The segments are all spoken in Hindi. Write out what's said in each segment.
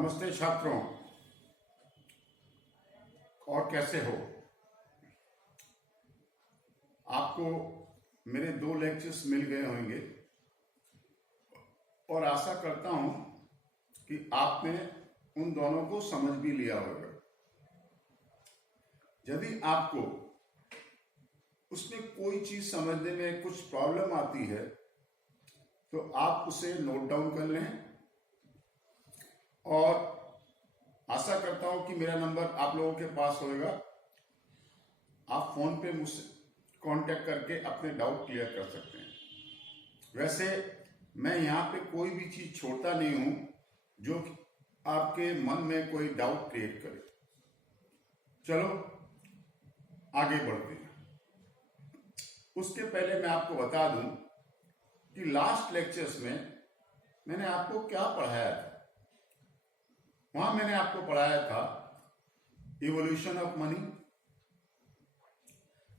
नमस्ते छात्रों, और कैसे हो? आपको मेरे 2 लेक्चर्स मिल गए होंगे और आशा करता हूं कि आपने उन दोनों को समझ भी लिया होगा। यदि आपको उसमें कोई चीज समझने में कुछ प्रॉब्लम आती है तो आप उसे नोट डाउन कर लें और आशा करता हूं कि मेरा नंबर आप लोगों के पास होगा। आप फोन पे मुझसे कांटेक्ट करके अपने डाउट क्लियर कर सकते हैं। वैसे मैं यहाँ पे कोई भी चीज छोड़ता नहीं हूं जो आपके मन में कोई डाउट क्रिएट करे। चलो आगे बढ़ते हैं। उसके पहले मैं आपको बता दूं कि लास्ट लेक्चर्स में मैंने आपको क्या पढ़ाया था। वहां मैंने आपको पढ़ाया था evolution of money,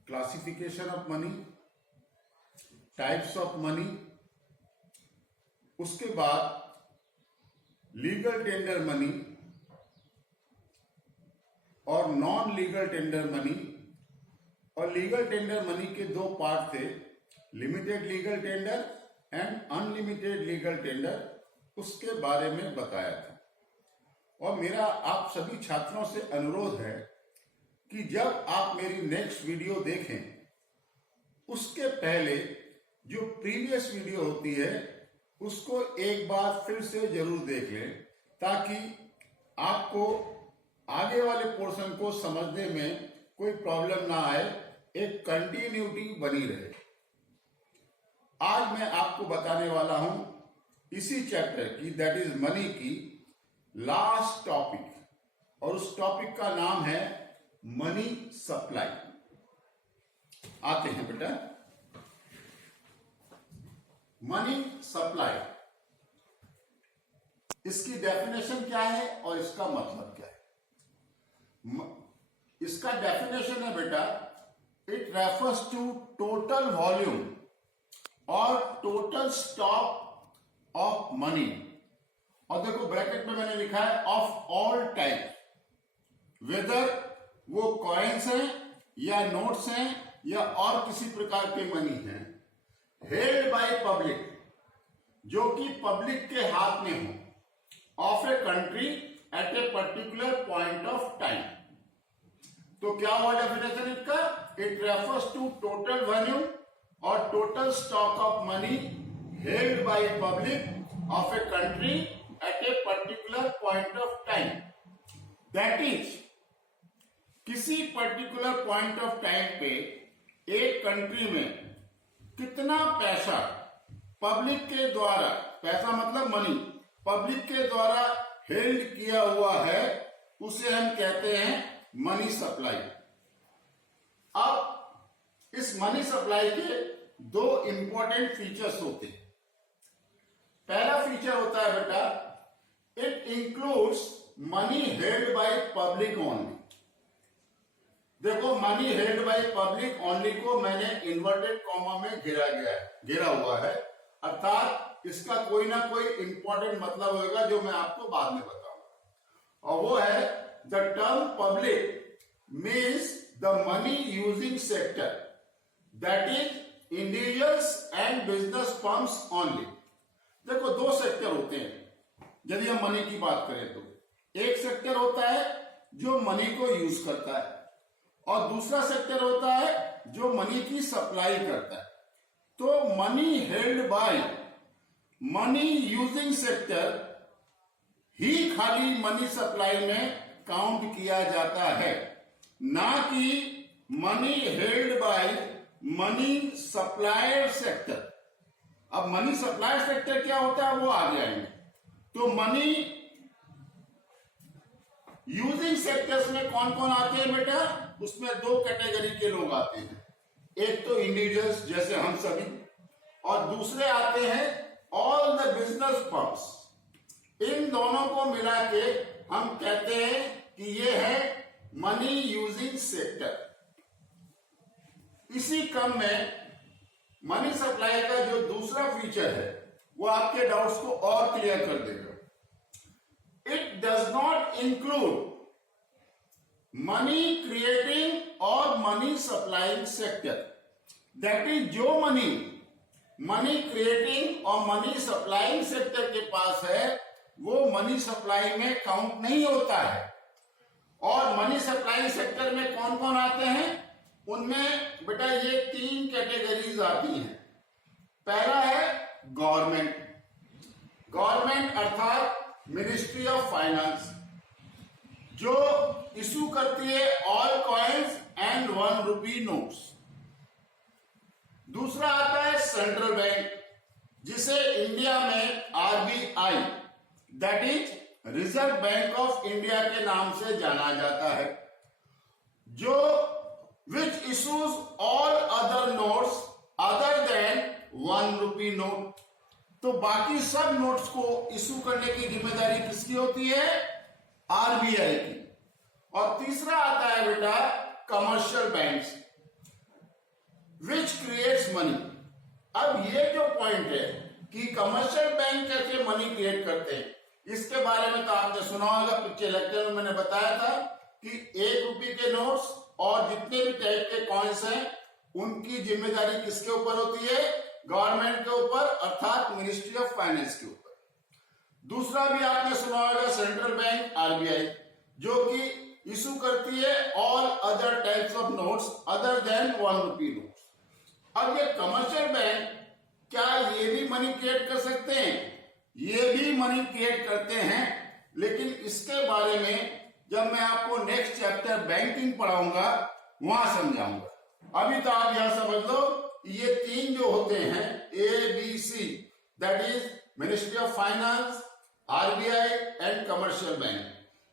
classification of money, types of money, उसके बाद लीगल टेंडर मनी और नॉन लीगल टेंडर मनी। और लीगल टेंडर मनी के 2 पार्ट थे, limited legal tender and unlimited legal tender. उसके बारे में बताया था। और मेरा आप सभी छात्रों से अनुरोध है कि जब आप मेरी नेक्स्ट वीडियो देखें उसके पहले जो प्रीवियस वीडियो होती है उसको एक बार फिर से जरूर देख लें, ताकि आपको आगे वाले पोर्शन को समझने में कोई प्रॉब्लम ना आए, एक कंटिन्यूटी बनी रहे। आज मैं आपको बताने वाला हूं इसी चैप्टर की, दैट इज मनी की लास्ट टॉपिक, और उस टॉपिक का नाम है मनी सप्लाई। आते हैं बेटा, मनी सप्लाई, इसकी डेफिनेशन क्या है और इसका मतलब क्या है। इसका डेफिनेशन है बेटा, it refers to total volume और टोटल स्टॉक ऑफ मनी। और देखो ब्रैकेट में मैंने लिखा है ऑफ ऑल टाइप, वेदर वो कॉइन्स हैं या नोट्स हैं या और किसी प्रकार के मनी हैं, हेल्ड बाय पब्लिक, जो कि पब्लिक के हाथ में हो, of a country at a particular point of time. तो क्या हुआ डेफिनेशन इसका? It refers to total volume और total stock of money held by public of a country at a particular point of time. That is, किसी पर्टिकुलर पॉइंट ऑफ टाइम पे एक कंट्री में कितना पैसा पब्लिक के द्वारा, पैसा मतलब मनी, पब्लिक के द्वारा हेल्ड किया हुआ है, उसे हम कहते हैं मनी सप्लाई। अब इस मनी सप्लाई के 2 इंपॉर्टेंट फीचर्स होते हैं। पहला फीचर होता है बेटा, it includes money held by public only. देखो, money held by public only को मैंने इन्वर्टेड कॉमा में घेरा हुआ है, अर्थात इसका कोई ना कोई इंपॉर्टेंट मतलब होगा जो मैं आपको बाद में बताऊंगा। और वो है, the term public means the money using sector, that is individuals and business firms only. देखो, 2 सेक्टर होते हैं यदि हम मनी की बात करें तो। एक सेक्टर होता है जो मनी को यूज करता है और दूसरा सेक्टर होता है जो मनी की सप्लाई करता है। तो money held by money using sector ही खाली मनी सप्लाई में काउंट किया जाता है, ना कि money held by money supplier sector. अब मनी सप्लायर सेक्टर क्या होता है वो आ जाएंगे। तो मनी यूजिंग सेक्टर्स में कौन कौन आते हैं बेटा? उसमें 2 कैटेगरी के लोग आते हैं, एक तो इंडिविजुअल्स जैसे हम सभी, और दूसरे आते हैं ऑल द बिजनेस फर्म्स। इन दोनों को मिला के हम कहते हैं कि ये है मनी यूजिंग सेक्टर। इसी क्रम में मनी सप्लाई का जो दूसरा फीचर है वो आपके डाउट्स को और क्लियर कर देगा। It does not include money creating और money supplying sector. That is जो मनी क्रिएटिंग और मनी सप्लाइंग सेक्टर के पास है वो मनी सप्लाई में काउंट नहीं होता है। और मनी सप्लाइंग सेक्टर में कौन कौन आते हैं, उनमें बेटा ये 3 कैटेगरीज आती हैं। पहला है गवर्नमेंट अर्थात मिनिस्ट्री ऑफ फाइनेंस, जो इशू करती है all coins and 1 rupee notes. दूसरा आता है सेंट्रल बैंक, जिसे इंडिया में RBI that is Reserve Bank of India के नाम से जाना जाता है, जो which issues all other notes other than 1 rupee note. तो बाकी सब नोट्स को इशू करने की जिम्मेदारी किसकी होती है, आरबीआई की। और तीसरा आता है बेटा commercial banks which creates money. अब ये जो पॉइंट है कि कमर्शियल बैंक कैसे मनी क्रिएट करते हैं, इसके बारे में तो आपने सुना होगा, पिछले लेक्चर में मैंने बताया था कि 1 रुपये के नोट्स और जितने भी टाइप के कॉइन्स हैं उनकी जिम्मेदारी किसके ऊपर होती है, गवर्नमेंट के ऊपर अर्थात मिनिस्ट्री ऑफ फाइनेंस के ऊपर। दूसरा भी आपने सुना होगा सेंट्रल बैंक आरबीआई, जो कि इशू करती है all other types of notes other than 1 rupee notes. अब ये कमर्शियल बैंक क्या ये भी मनी क्रिएट कर सकते हैं, ये भी मनी क्रिएट करते हैं, लेकिन इसके बारे में जब मैं आपको नेक्स्ट चैप्टर बैंकिंग पढ़ाऊंगा वहां समझाऊंगा। अभी तो आप यहां समझ लो ये 3 जो होते हैं ABC, that is ministry of finance, RBI and commercial bank,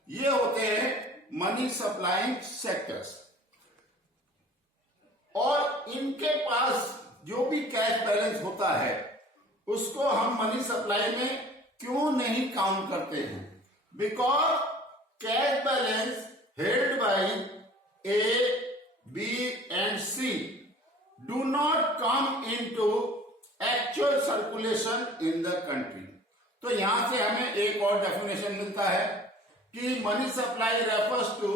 ये होते हैं मनी सप्लाइंग सेक्टर्स। और इनके पास जो भी कैश बैलेंस होता है उसको हम मनी सप्लाई में क्यों नहीं काउंट करते हैं, because cash balance held by A, B and C do not come into actual circulation in the country। तो यहां से हमें एक और डेफिनेशन मिलता है कि money supply refers to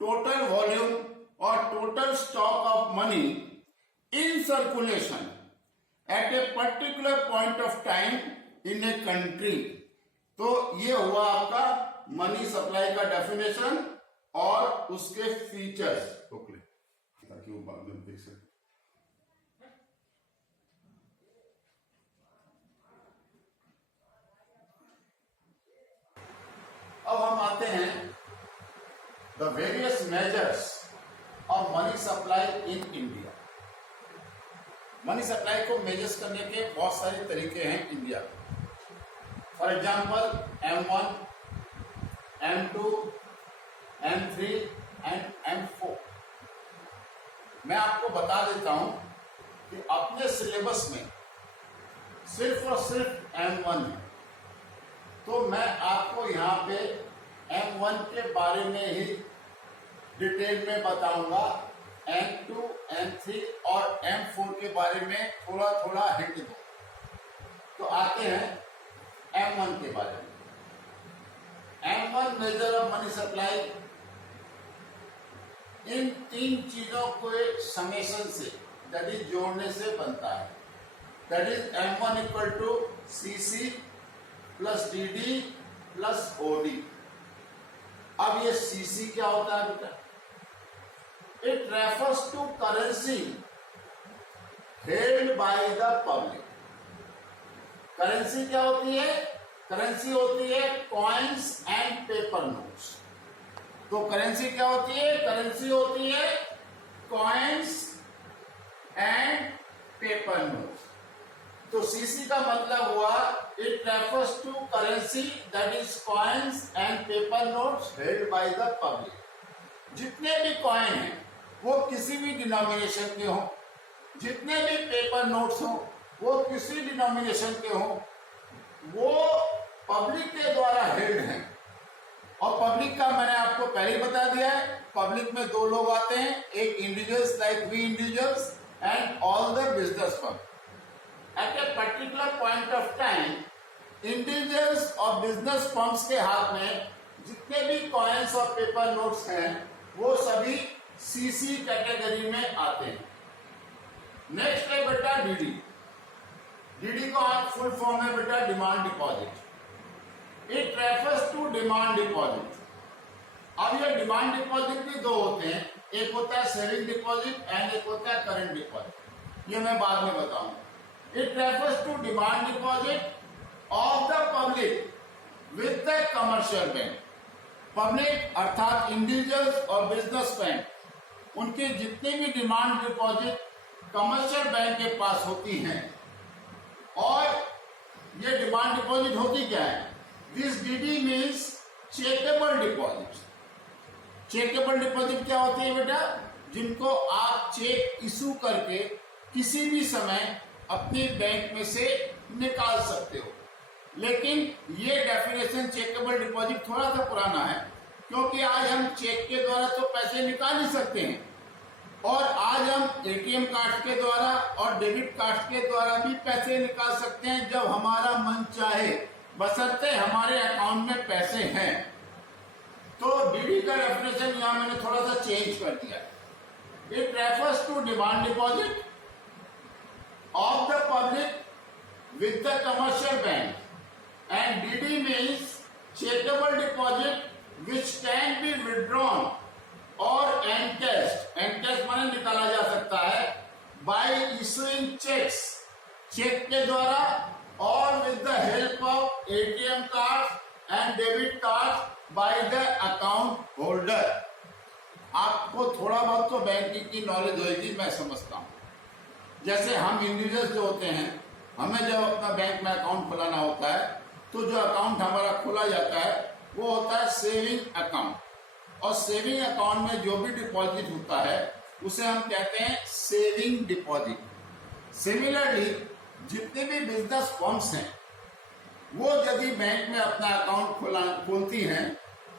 total volume और total stock of money in circulation at a particular point of time in a country. तो ये हुआ आपका मनी सप्लाई का डेफिनेशन और उसके फीचर्स, ताकि वो बाद में देख सके। अब हम आते हैं the various measures of money supply in India. Money supply को मेजर्स करने के बहुत सारे तरीके हैं इंडिया में। For example M1, M2, M3 and M4। मैं आपको बता देता हूं कि अपने सिलेबस में सिर्फ और सिर्फ M1 है, तो मैं आपको यहाँ पे M1 के बारे में ही डिटेल में बताऊंगा। M2, M3 और M4 के बारे में थोड़ा थोड़ा हिंट दो। तो आते हैं M1 के बारे में। M1 measure of money supply in 3 चीजों को समेशन से दैट इज जोड़ने से बनता है। That is M1 equal to CC plus DD plus OD। अब ये CC क्या होता है बेटा? It refers to currency held by the public. Currency क्या होती है? करेंसी होती है कॉइन्स एंड पेपर नोट्स। तो करेंसी क्या होती है? करेंसी होती है कॉइन्स एंड पेपर नोट्स। तो सीसी का मतलब हुआ it refers to currency that is coins and paper notes held by the public. जितने भी कॉइन हैं वो किसी भी डिनोमिनेशन के हों, जितने भी पेपर नोट्स हों वो किसी डिनोमिनेशन के हों, वो पब्लिक के द्वारा हेल्ड हैं। और पब्लिक का मैंने आपको पहले ही बता दिया है, पब्लिक में 2 लोग आते हैं, एक individuals like we individuals and all the business firm. At a particular point of time individuals और बिजनेस फर्म्स के हाथ में जितने भी कॉइन्स और पेपर नोट्स हैं वो सभी सीसी कैटेगरी में आते हैं। नेक्स्ट है बेटा डीडी। डीडी का फुल फॉर्म है बेटा demand deposit. It refers to demand deposit. अब ये डिमांड डिपॉजिट भी दो होते हैं, एक होता है सेविंग डिपॉजिट एंड एक होता है करंट डिपॉजिट। ये मैं बाद में बताऊंगा। It refers to demand deposit of the public with the commercial bank. Public अर्थात इंडिविजुअल्स और बिजनेस बैंक, उनकी जितनी भी डिमांड डिपॉजिट कमर्शियल बैंक के पास होती हैं। और ये डिमांड डिपॉजिट होती क्या है? This DD means checkable deposit. Checkable deposit क्या होती है बेटा? जिनको आप चेक इशू करके किसी भी समय अपनी बैंक में से निकाल सकते हो। लेकिन ये डेफिनेशन चेकेबल डिपॉजिट थोड़ा सा पुराना है, क्योंकि आज हम चेक के द्वारा तो पैसे निकाल ही सकते हैं और आज हम एटीएम कार्ड के द्वारा और डेबिट कार्ड के द्वारा भी पैसे निकाल सकते हैं जब हमारा मन चाहे, बशर्ते हमारे अकाउंट में पैसे हैं। तो डीडी का डेफिनेशन यहां मैंने थोड़ा सा चेंज कर दिया। It refers to demand deposit of the public with the commercial bank and DD means checkable deposit which can be withdrawn or encashed. Encashed माने निकाला जा सकता है by issuing checks, चेक के द्वारा और with the help of ATM cards and debit cards by the account holder. आपको थोड़ा बहुत तो बैंकिंग की नॉलेज होगी, मैं समझता हूं। जैसे हम इंडिविजुअल्स जो होते हैं, हमें जब अपना बैंक में अकाउंट खुलाना होता है तो जो अकाउंट हमारा खोला जाता है वो होता है सेविंग अकाउंट, और सेविंग अकाउंट में जो भी डिपॉजिट होता है उसे हम कहते हैं सेविंग डिपॉजिट। सिमिलरली जितने भी बिजनेस फर्म्स हैं वो यदि बैंक में अपना अकाउंट खोलती हैं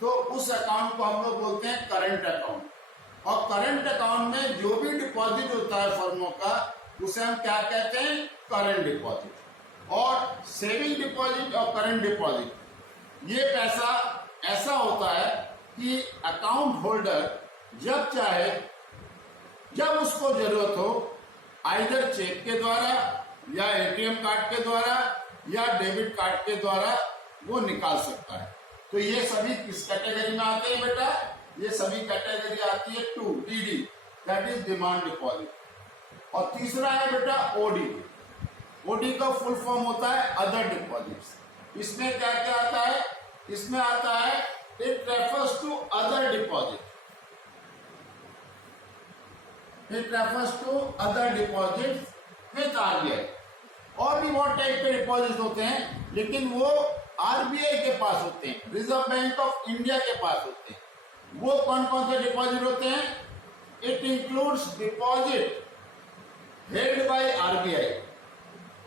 तो उस अकाउंट को हम लोग बोलते हैं करंट अकाउंट। और करंट अकाउंट में जो भी डिपॉजिट होता है फर्मों का उसे हम क्या कहते हैं? Current deposit. और सेविंग डिपॉजिट और करंट डिपॉजिट ये पैसा ऐसा होता है कि अकाउंट होल्डर जब चाहे, जब उसको जरूरत हो, आइदर चेक के द्वारा या एटीएम कार्ड के द्वारा या डेबिट कार्ड के द्वारा वो निकाल सकता है। तो ये सभी किस कैटेगरी में आते हैं बेटा? ये सभी कैटेगरी आती है to DD, that is demand deposit. और तीसरा है बेटा ओडी। ओडी का फुल फॉर्म होता है अदर डिपॉजिट्स। इसमें क्या क्या आता है? इसमें आता है it refers to other deposit. It refers to other deposit with RBI. और भी बहुत टाइप के डिपॉजिट होते हैं, लेकिन वो आरबीआई के पास होते हैं, रिजर्व बैंक ऑफ इंडिया के पास होते हैं। वो कौन कौन से डिपॉजिट होते हैं? It includes deposit held by RBI,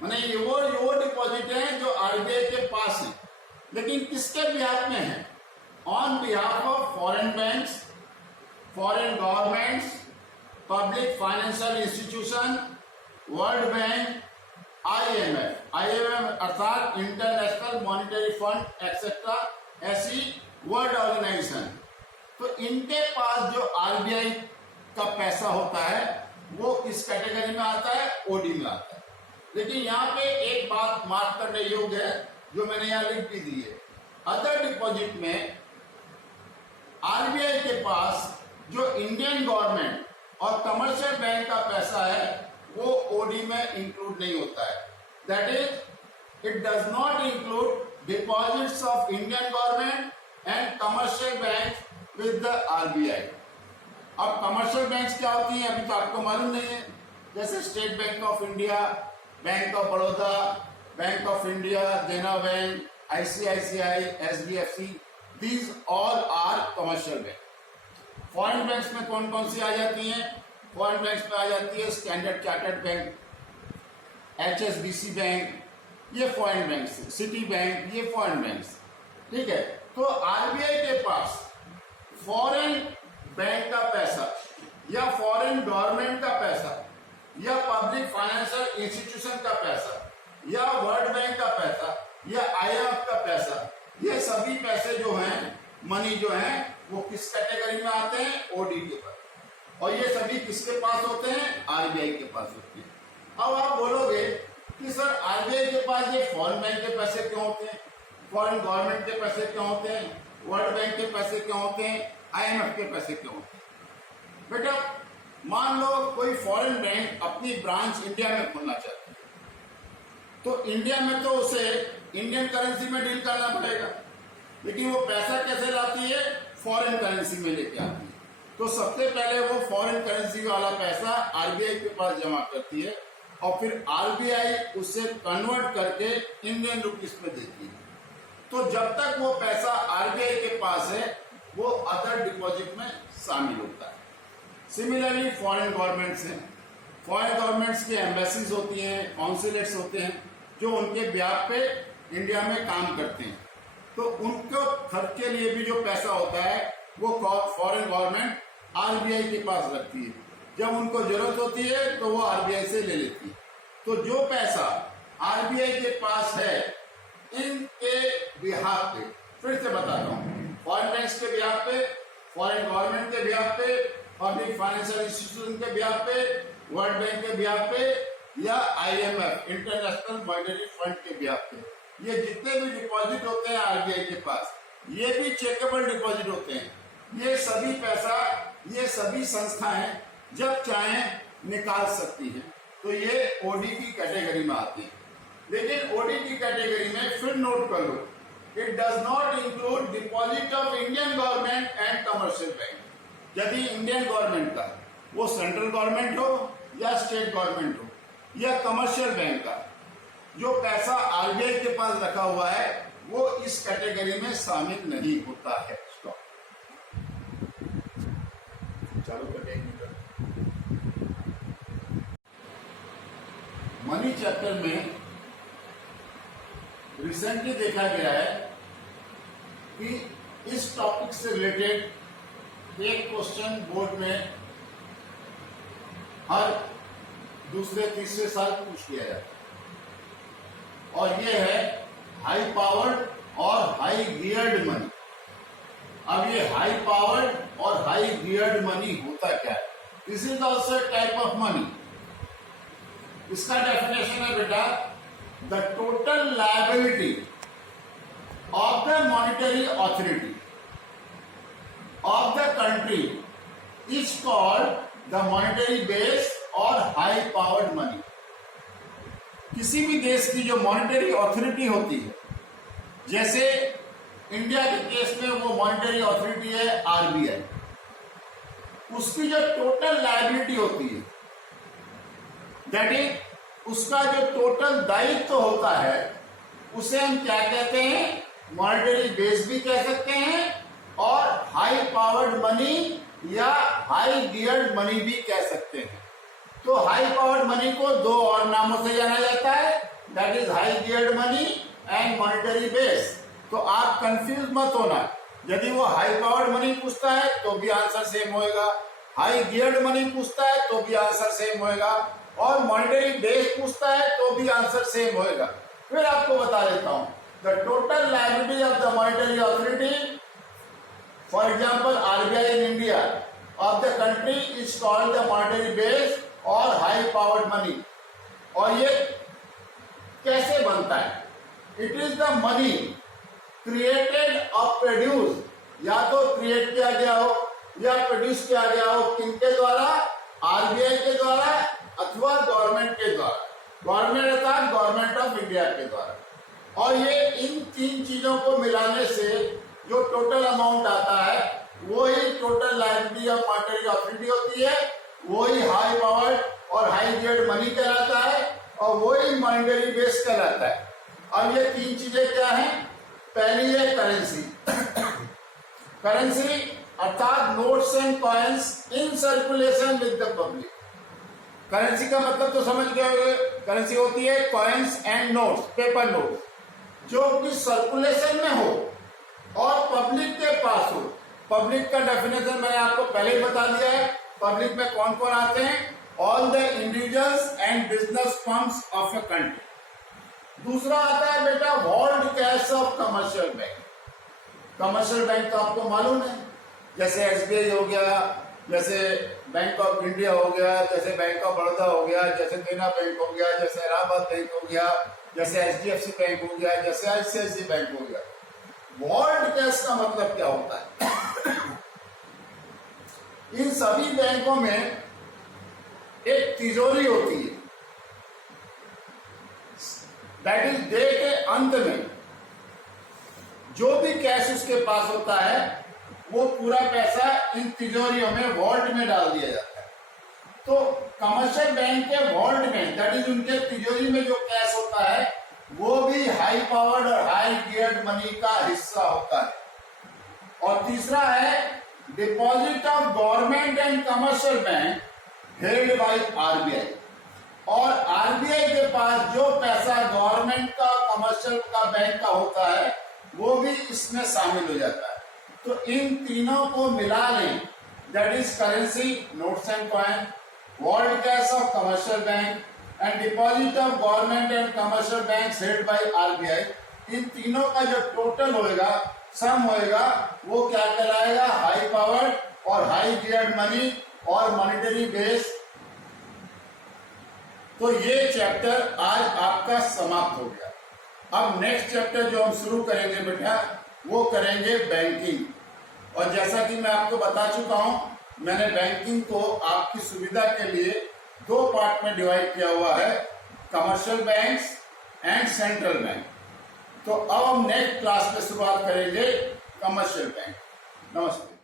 माने ये वो डिपॉजिट है जो आरबीआई के पास है, लेकिन किसके बिहाफ में है? On behalf of foreign banks, foreign governments, public financial institution, world bank, IMF अर्थात इंटरनेशनल मॉनिटरी फंड एक्सेट्रा, ऐसी वर्ल्ड ऑर्गेनाइजेशन। तो इनके पास जो आरबीआई का पैसा होता है वो किस कैटेगरी में आता है? ओडी में आता है। लेकिन यहाँ पे एक बात मार्क करने योग्य है जो मैंने यहाँ लिख भी दी है। अदर डिपॉजिट में आरबीआई के पास जो इंडियन गवर्नमेंट और कमर्शियल बैंक का पैसा है वो ओडी में इंक्लूड नहीं होता है। That is it does not include deposits of Indian government and commercial bank with the RBI. अब कमर्शियल बैंक्स क्या होती हैं अभी तो आपको मालूम नहीं है, जैसे State Bank of India, Bank of Baroda, Bank of India, Dena Bank, ICICI, HDFC, these all are commercial bank. Foreign banks में कौन कौन सी आ जाती हैं? फॉरेन बैंक्स में आ जाती है standard chartered bank, HSBC bank, ये फॉरेन बैंक्स, सिटी बैंक, ये फॉरेन बैंक्स। ठीक है, तो आरबीआई के पास फॉरेन बैंक का पैसा या फॉरेन गवर्नमेंट का पैसा या पब्लिक फाइनेंशियल इंस्टीट्यूशन का पैसा या वर्ल्ड बैंक का पैसा या आईएमएफ का पैसा, ये सभी पैसे जो हैं मनी जो है वो किस कैटेगरी में आते हैं, ओडीटी पर, और ये सभी किसके पास होते हैं, आरबीआई के पास होते हैं। अब आप बोलोगे कि सर आरबीआई के पास ये फॉरेन बैंक के पैसे क्यों होते हैं, फॉरेन गवर्नमेंट के पैसे क्यों होते हैं, वर्ल्ड बैंक के पैसे क्यों होते हैं, आईएमएफ के पैसे क्यों होते हैं। बेटा मान लो कोई फॉरेन बैंक अपनी ब्रांच इंडिया में खोलना चाहती है, तो इंडिया में तो उसे इंडियन करेंसी में डील करना पड़ेगा, लेकिन वो पैसा कैसे लाती है, फॉरेन करेंसी में लेके आती है। तो सबसे पहले वो फॉरेन करेंसी वाला पैसा आरबीआई के पास जमा करती है और फिर आरबीआई उसे कन्वर्ट करके इंडियन रुपीस में देती है। तो जब तक वो पैसा आरबीआई के पास है वो अदर डिपॉजिट में शामिल होता है। सिमिलरली फॉरेन गवर्नमेंट्स हैं, फॉरेन गवर्नमेंट्स की एम्बेसीज होती हैं, कॉन्सुलेट्स होते हैं जो उनके ब्याज पे इंडिया में काम करते हैं, तो उनको खर्च के लिए भी जो पैसा होता है वो फॉरेन गवर्नमेंट आरबीआई के पास रखती है। जब उनको जरूरत होती है तो वो आरबीआई से ले लेती है। तो जो पैसा आरबीआई के पास है इनके बिहाफ पे, फिर से बताता हूँ, फॉरेन बैंक्स के बिहाफ पे, फॉरेन गवर्नमेंट के बिहाफ पे, पब्लिक फाइनेंशियल इंस्टीट्यूशन के बिहाफ पे, वर्ल्ड बैंक के बिहाफ पे या आईएमएफ इंटरनेशनल मॉनेटरी फंड के बिहाफ पे, ये जितने भी डिपॉजिट होते हैं आरबीआई के पास, ये भी चेकेबल डिपॉजिट होते हैं। ये सभी पैसा, ये सभी संस्थाएं जब चाहें निकाल सकती हैं, तो ये ओडीटी कैटेगरी में आती है। लेकिन ओडीटी कैटेगरी में फिर नोट कर लो, it does not include deposit of Indian government and commercial bank. यदि इंडियन गवर्नमेंट का, वो सेंट्रल गवर्नमेंट हो या स्टेट गवर्नमेंट हो या कमर्शियल बैंक का, जो पैसा आरबीआई के पास रखा हुआ है वो इस कैटेगरी में शामिल नहीं होता है। स्टॉप, चालू करते हैं। मनी चैप्टर में रिसेंटली देखा गया है कि इस टॉपिक से रिलेटेड एक क्वेश्चन बोर्ड में हर दूसरे तीसरे साल पूछ लिया जाता है, और ये है हाई पावर्ड और हाई गियर्ड मनी। अब ये हाई पावर्ड और हाई गियर्ड मनी होता क्या है? This is also type of money. इसका डेफिनेशन है बेटा, the total liability of the monetary authority of the country is called the monetary base और हाई पावर्ड मनी। किसी भी देश की जो मॉनिटरी अथॉरिटी होती है, जैसे इंडिया के केस में वो मॉनिटरी अथॉरिटी है आरबीआई, उसकी जो टोटल लायबिलिटी होती है, दैट इज उसका जो टोटल दायित्व होता है, उसे हम क्या कहते हैं? मॉनिटरी बेस भी कह सकते हैं और हाई पावर्ड मनी या हाई गियर्ड मनी भी कह सकते हैं। तो हाई पावर्ड मनी को दो और नामों से जाना जाता है, that is high geared money and monetary base. तो आप कंफ्यूज मत होना, यदि वो हाई पावर्ड मनी पूछता है तो भी आंसर सेम होएगा, हाई गियर्ड मनी पूछता है तो भी आंसर सेम होएगा, और मॉनिटरी बेस पूछता है तो भी आंसर सेम होएगा। फिर आपको बता देता हूं, the total liability of the monetary authority, for example RBI in India, of the country is called the monetary base और हाई पावर्ड मनी। और ये कैसे बनता है? It is the money created और प्रोड्यूस, या तो क्रिएट किया गया हो या प्रोड्यूस किया गया हो, किनके द्वारा? आरबीआई के द्वारा अथवा गवर्नमेंट के द्वारा, गवर्नमेंट अर्थात गवर्नमेंट ऑफ इंडिया के द्वारा। और ये इन तीन चीजों को मिलाने से जो टोटल अमाउंट आता है वही total liability of monetary authority होती है, वही हाई पावर्ड और हाई गियर्ड मनी कहलाता है, और वही मॉनिटरी बेस कहलाता है। अब ये तीन चीजें क्या हैं? पहली है करेंसी। करेंसी अर्थात notes and coins in circulation with the public. Currency का मतलब तो समझ गए होंगे, करेंसी होती है coins and notes, paper notes, जो कि सर्कुलेशन में हो और पब्लिक के पास हो। पब्लिक का डेफिनेशन मैंने आपको पहले ही बता दिया है। पब्लिक में कौन कौन आते हैं? All the individuals and business firms of a country. दूसरा आता है बेटा vault cash of commercial bank. Commercial bank तो आपको मालूम है, जैसे एसबीआई हो गया, जैसे बैंक ऑफ इंडिया हो गया, जैसे बैंक ऑफ बड़ौदा हो गया, जैसे देना बैंक हो गया, जैसे इलाहाबाद बैंक हो गया, जैसे एचडीएफसी बैंक हो गया, जैसे आईसीआईसी बैंक हो गया। वॉल्ट कैश का मतलब क्या होता है? इन सभी बैंकों में एक तिजोरी होती है, दैट इज डे के अंत में जो भी कैश उसके पास होता है वो पूरा पैसा इन तिजोरियों में, वॉल्ट में डाल दिया जाता है। तो कमर्शियल बैंक के वॉल्ट में, दैट इज उनके तिजोरी में जो कैश होता है वो भी हाई पावर्ड और हाई गियर्ड मनी का हिस्सा होता है। और तीसरा है deposit of government and commercial bank held by RBI. और आरबीआई के पास जो पैसा गवर्नमेंट का, कमर्शियल का, बैंक का होता है वो भी इसमें शामिल हो जाता है। तो इन तीनों को मिला लें, that is currency, notes and coin, vault cash of commercial bank and deposit of government and commercial bank held by RBI. इन तीनों का जो टोटल होएगा, सम होएगा, वो क्या कहलाएगा? हाई पावर्ड और हाई गियर्ड मनी और मॉनेटरी बेस। तो ये चैप्टर आज आपका समाप्त हो गया। अब नेक्स्ट चैप्टर जो हम शुरू करेंगे बेटा, वो करेंगे बैंकिंग। और जैसा कि मैं आपको बता चुका हूं, मैंने बैंकिंग को आपकी सुविधा के लिए 2 पार्ट में डिवाइड किया हुआ है, commercial banks and central bank. तो अब हम नेक्स्ट क्लास में शुरुआत करेंगे कमर्शियल बैंक। नमस्ते।